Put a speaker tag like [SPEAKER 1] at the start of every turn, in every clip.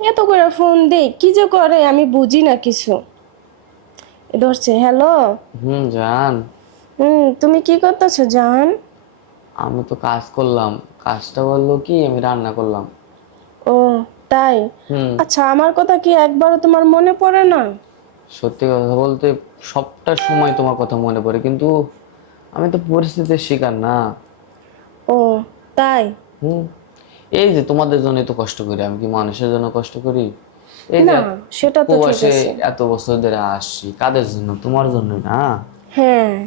[SPEAKER 1] এত করে ফোন দেই কি যে করে আমি বুঝি না কিছু। ধরছে হ্যালো
[SPEAKER 2] হুম জান।
[SPEAKER 1] হুম তুমি কি করতেছো জান?
[SPEAKER 2] আমি তো কাজ করলাম। কাজটা বলল কি আমি রান্না করলাম।
[SPEAKER 1] ও তাই?
[SPEAKER 2] হুম।
[SPEAKER 1] আচ্ছা আমার কথা কি একবারও তোমার মনে পড়ে না?
[SPEAKER 2] সত্যি কথা বলতে সবটা সময় তোমার কথা মনে পড়ে কিন্তু আমি তো পরিস্থিতির শিকার না।
[SPEAKER 1] ও তাই?
[SPEAKER 2] হুম। এই যে তোমাদের জন্য তো কষ্ট করি আমি কি মানুষের জন্য কষ্ট করি? এই যে
[SPEAKER 1] সেটা তো
[SPEAKER 2] প্রবাসে
[SPEAKER 1] আছে।
[SPEAKER 2] এত বছর ধরে আসছি কাদের জন্য? তোমার জন্য না?
[SPEAKER 1] হ্যাঁ।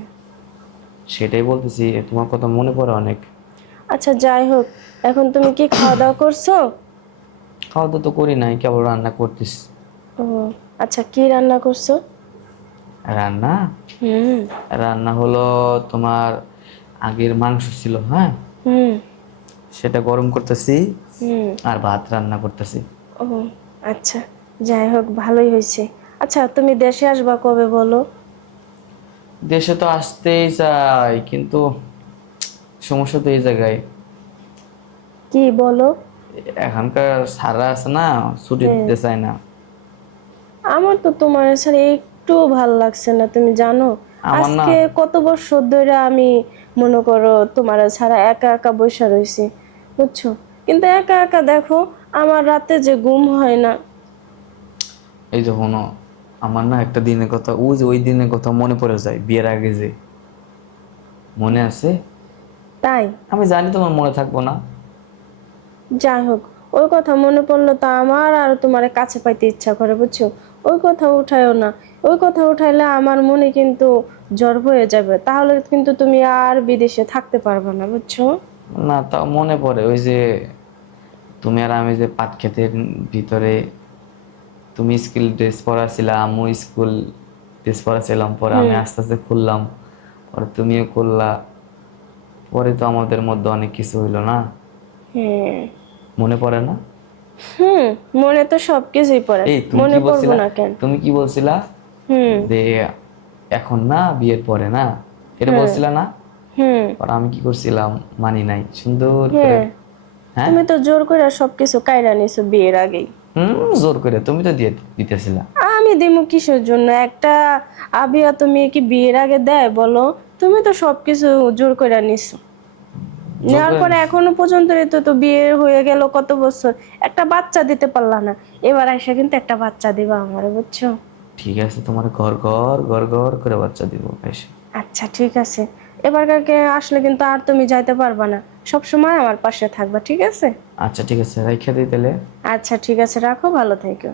[SPEAKER 2] সেটাই বলতেছি তোমার কথা মনে পড়ে অনেক।
[SPEAKER 1] আচ্ছা যাই হোক এখন তুমি কি খাওয়া দাওয়া করছ?
[SPEAKER 2] খাওয়া দাওয়া তো করি নাই কেবল রান্না করতেছি।
[SPEAKER 1] ও আচ্ছা কি রান্না করছ?
[SPEAKER 2] রান্না?
[SPEAKER 1] হুম।
[SPEAKER 2] রান্না হলো তোমার আগের মাংস ছিল হ্যাঁ?
[SPEAKER 1] হুম।
[SPEAKER 2] সেটা গরম করতেছি
[SPEAKER 1] হুম।
[SPEAKER 2] আর ভাত রান্না করতেছি।
[SPEAKER 1] ও আচ্ছা যাই হোক ভালোই হয়েছে। আচ্ছা তুমি দেশে আসবা কবে বলো?
[SPEAKER 2] দেশে তো আসতেই চাই কিন্তু সমস্যা তো এই জায়গায়।
[SPEAKER 1] কি বলো?
[SPEAKER 2] এখানকার সারা আছে না ছুটি দিতে চায় না।
[SPEAKER 1] আমার তো তোমার ছাড়া একটু ভালো লাগছে না তুমি জানো? আজকে কত বছর ধরে আমি মনে করো তোমার ছাড়া একা একা বসে রয়েছি। বুঝছ? কিন্তু একা একা দেখো আমার রাতে যে ঘুম হয় না।
[SPEAKER 2] এই যে শোনো আমার না একটা দিনের কথা ওই যে ওই দিনের কথা মনে পড়ে যায় বিয়ের আগে যে। মনে আছে?
[SPEAKER 1] তাই?
[SPEAKER 2] আমি জানি তোমার মনে থাকব না।
[SPEAKER 1] যাই হোক ওই কথা মনে পড়ল তো আমার আর তোমার কাছে পাইতে ইচ্ছা করে বুঝছ? ওই কথা উঠায়ও না। ওই কথা উঠাইলে আমার মনে কিন্তু জ্বর হয়ে যাবে। তাহলে কিন্তু তুমি আর বিদেশে থাকতে পারবে না বুঝছ?
[SPEAKER 2] না তাও মনে পড়ে। ওই যে তুমি আর আমি যে পাট ক্ষেতের ভিতরে তুমি স্কুল ড্রেস পরাছিলা আমিও স্কুল ড্রেস পরাছিলাম পরে আমি আস্তে আস্তে খুললাম। পরে তুমিও করলা পরে তো আমাদের মধ্যে অনেক কিছু হইল না?
[SPEAKER 1] হ্যাঁ
[SPEAKER 2] মনে পড়ে না?
[SPEAKER 1] হুম মনে তো সব কিছুই পড়ে। মনে পড়ব না কেন?
[SPEAKER 2] তুমি কি বলছিলা?
[SPEAKER 1] হুম।
[SPEAKER 2] যে এখন না বিয়ের পরে না? এটা বলছিলা না?
[SPEAKER 1] হুম।
[SPEAKER 2] আর আমি কি করছিলাম? মানি নাই। সুন্দর করে।
[SPEAKER 1] হ্যাঁ।
[SPEAKER 2] হ্যাঁ?
[SPEAKER 1] তুমি তো জোর করে সবকিছু কাইরা নিছো বিয়ের আগেই।
[SPEAKER 2] হুম জোর করে। তুমি তো দিয়ে দিতেছিলা।
[SPEAKER 1] আমি দিমু কিসের জন্য? একটা আবিয়া তুমি কি বিয়ের আগে দেয় বলো। তুমি তো সবকিছু জোর করে নিছো। নেওয়ার পরে এখনও পর্যন্ত তো তো বিয়ে হয়ে গেল কত বছর? একটা বাচ্চা দিতে পারলা না। এবার এসে কিন্তু একটা বাচ্চা দিবা আমার বুঝছ?
[SPEAKER 2] ঠিক আছে তোমার ঘর ঘর ঘর ঘর করে বাচ্চা দিব এসে।
[SPEAKER 1] আচ্ছা ঠিক আছে। এবার কালকে আসলে কিন্তু আর তুমি যাইতে পারবা না। সব সময় আমার পাশে থাকবা ঠিক আছে?
[SPEAKER 2] আচ্ছা ঠিক আছে রাইখা দিই তাহলে।
[SPEAKER 1] আচ্ছা ঠিক আছে রাখো ভালো থেকো।